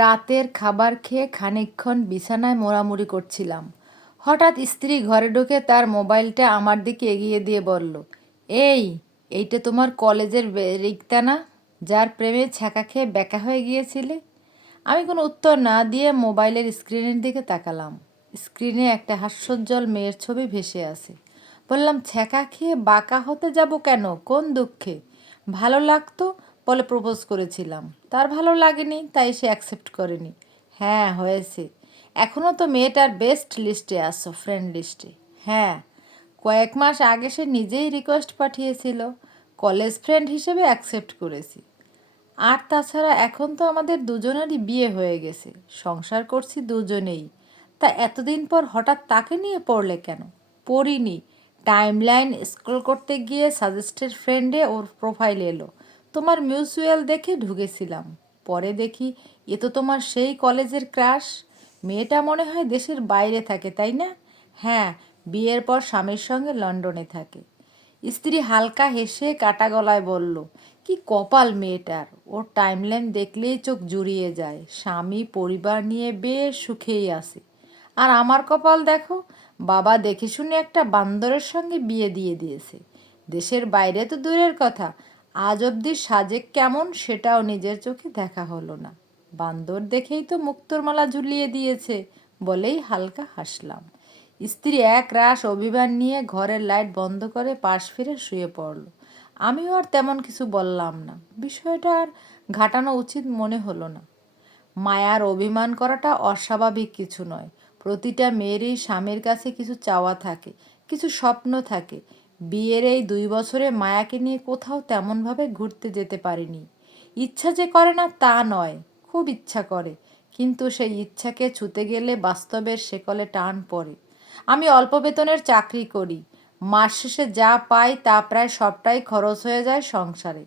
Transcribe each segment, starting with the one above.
রাতের খাবার খেয়ে খানিকক্ষণ বিছানায় মোড়ামুড়ি করছিলাম। হঠাৎ স্ত্রী ঘরে ঢুকে তার মোবাইলটা আমার দিকে এগিয়ে দিয়ে বলল, এই, এইটা তোমার কলেজের রিক্তা না যার প্রেমে ছ্যাঁকা খেয়ে ব্যাকা হয়ে গিয়েছিলে? আমি কোনো উত্তর না দিয়ে মোবাইলের স্ক্রিনের দিকে তাকালাম। স্ক্রিনে একটা হাস্যোজ্জ্বল মেয়ের ছবি ভেসে আছে বললাম, ছ্যাঁকা খেয়ে বাঁকা হতে যাব কেন? কোন দুঃখে? ভালো লাগতো বলে প্রপোজ করেছিলাম। তার ভালো লাগেনি, তাই সে অ্যাকসেপ্ট করেনি। হ্যাঁ হয়েছে। এখনও তো মেয়েটার বেস্ট লিস্টে আসছো ফ্রেন্ড লিস্টে হ্যাঁ কয়েক মাস আগে সে নিজেই রিকোয়েস্ট পাঠিয়েছিল। কলেজ ফ্রেন্ড হিসেবে অ্যাকসেপ্ট করেছি। আর তাছাড়া এখন তো আমাদের দুজনেরই বিয়ে হয়ে গেছে। সংসার করছি দুজনেই। তা এতদিন পর হঠাৎ তাকে নিয়ে পড়লে কেন? পড়িনি। টাইমলাইন স্ক্রল করতে গিয়ে সাজেস্টেড ফ্রেন্ডে ওর প্রোফাইল এলো। তোমার মিউচুয়াল দেখে ঢুকেছিলাম। পরে দেখি এ তো তোমার সেই কলেজের ক্রাশ। মেয়েটা মনে হয় দেশের বাইরে থাকে, তাই না? হ্যাঁ বিয়ের পর স্বামীর সঙ্গে লন্ডনে থাকে। স্ত্রী হালকা হেসে কাটা গলায় বলল, কি কপাল মেয়েটার। ওর টাইমলাইন দেখলেই চোখ জুড়িয়ে যায়। স্বামী, পরিবার নিয়ে বেশ সুখেই আছে। আর আমার কপাল দেখো, বাবা দেখে শুনে একটা বান্দরের সঙ্গে বিয়ে দিয়ে দিয়েছে। দেশের বাইরে তো দূরের কথা। আজ অবধি সাজেক কেমন সেটাও নিজের চোখে দেখা হলো না। বান্দর দেখেই তো মুক্তোর মালা ঝুলিয়ে দিয়েছে, বলেই হালকা হাসলাম। স্ত্রী এক রাস অভিমান নিয়ে ঘরের লাইট বন্ধ করে পাশ ফিরে শুয়ে পড়ল। আমিও আর তেমন কিছু বললাম না। বিষয়টা আর ঘাটানো উচিত মনে হলো না। মায়ার অভিমান করাটা অস্বাভাবিক কিছু নয়। প্রতিটা মেয়েরই স্বামীর কাছে কিছু চাওয়া থাকে, কিছু স্বপ্ন থাকে বিয়ের এই দুই বছরে মায়াকে নিয়ে কোথাও তেমনভাবে ঘুরতে যেতে পারিনি। ইচ্ছা যে করে না তা নয়, খুব ইচ্ছা করে। কিন্তু সেই ইচ্ছাকে ছুতে গেলে বাস্তবের সেকলে টান পড়ে। আমি অল্প বেতনের চাকরি করি, মাস শেষে যা পাই তা প্রায় সবটাই খরচ হয়ে যায় সংসারে।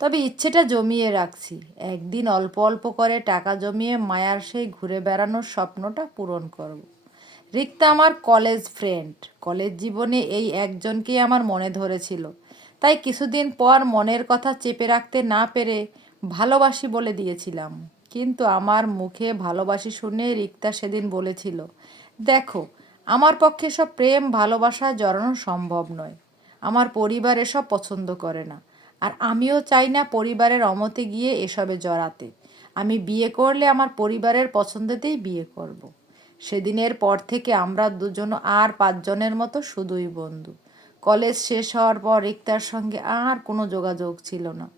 তবে ইচ্ছেটা জমিয়ে রাখছি। একদিন অল্প অল্প করে টাকা জমিয়ে মায়ার সেই ঘুরে বেড়ানোর স্বপ্নটা পূরণ করব। রিক্তা আমার কলেজ ফ্রেন্ড কলেজ জীবনে এই একজনকেই আমার মনে ধরেছিল। তাই কিছুদিন পর মনের কথা চেপে রাখতে না পেরে ভালোবাসি বলে দিয়েছিলাম। কিন্তু আমার মুখে ভালোবাসি শুনে রিক্তা সেদিন বলেছিল, দেখো, আমার পক্ষে সব প্রেম, ভালোবাসা জড়ানো সম্ভব নয়। আমার পরিবার এসব পছন্দ করে না। আর আমিও চাই না পরিবারের অমতে গিয়ে এসবে জড়াতে। আমি বিয়ে করলে আমার পরিবারের পছন্দতেই বিয়ে করব। সেদিনের পর থেকে আমরা দুজন আর পাঁচজনের মতো শুধুই বন্ধু। কলেজ শেষ হওয়ার পর রিক্তার সঙ্গে আর কোনো যোগাযোগ ছিল না।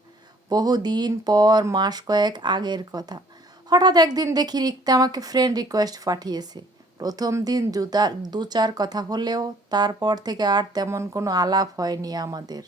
বহুদিন পর মাস কয়েক আগের কথা। হঠাৎ একদিন দেখি রিক্তা আমাকে ফ্রেন্ড রিকোয়েস্ট পাঠিয়েছে। প্রথম দিন জুতার দু চার কথা হলেও তারপর থেকে আর তেমন কোনো আলাপ হয়নি আমাদের।